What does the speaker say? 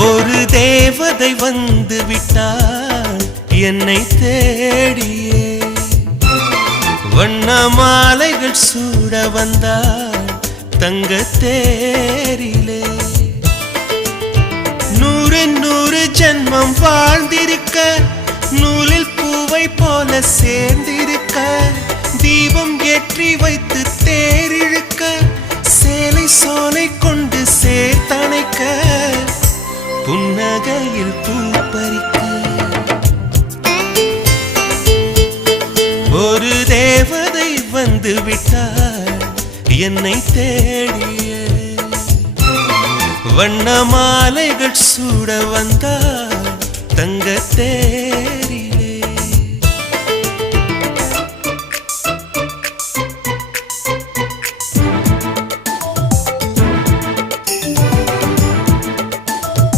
ஒரு தேவதை வந்து விட்டாள் என்னை தேடியே, வண்ண மாலைகள் சூட வந்தாள் தங்க தேரிலே. 100 100 ஜென்மம் வாழ்ந்திருக்க, நூலில் பூவை போல சேர்ந்திருக்க, தீபம் ஏற்றி வைத்து தேரிழுக்க, சேலை சோலை கொண்டு சேர்த்தணைக்க, புன்னகையில் பூ பறிக்க. ஒரு தேவதை வந்து விட்டாள் என்னை தேடிய, வண்ண மாலைகள் சூட வந்தாள் தங்க தேரிலே.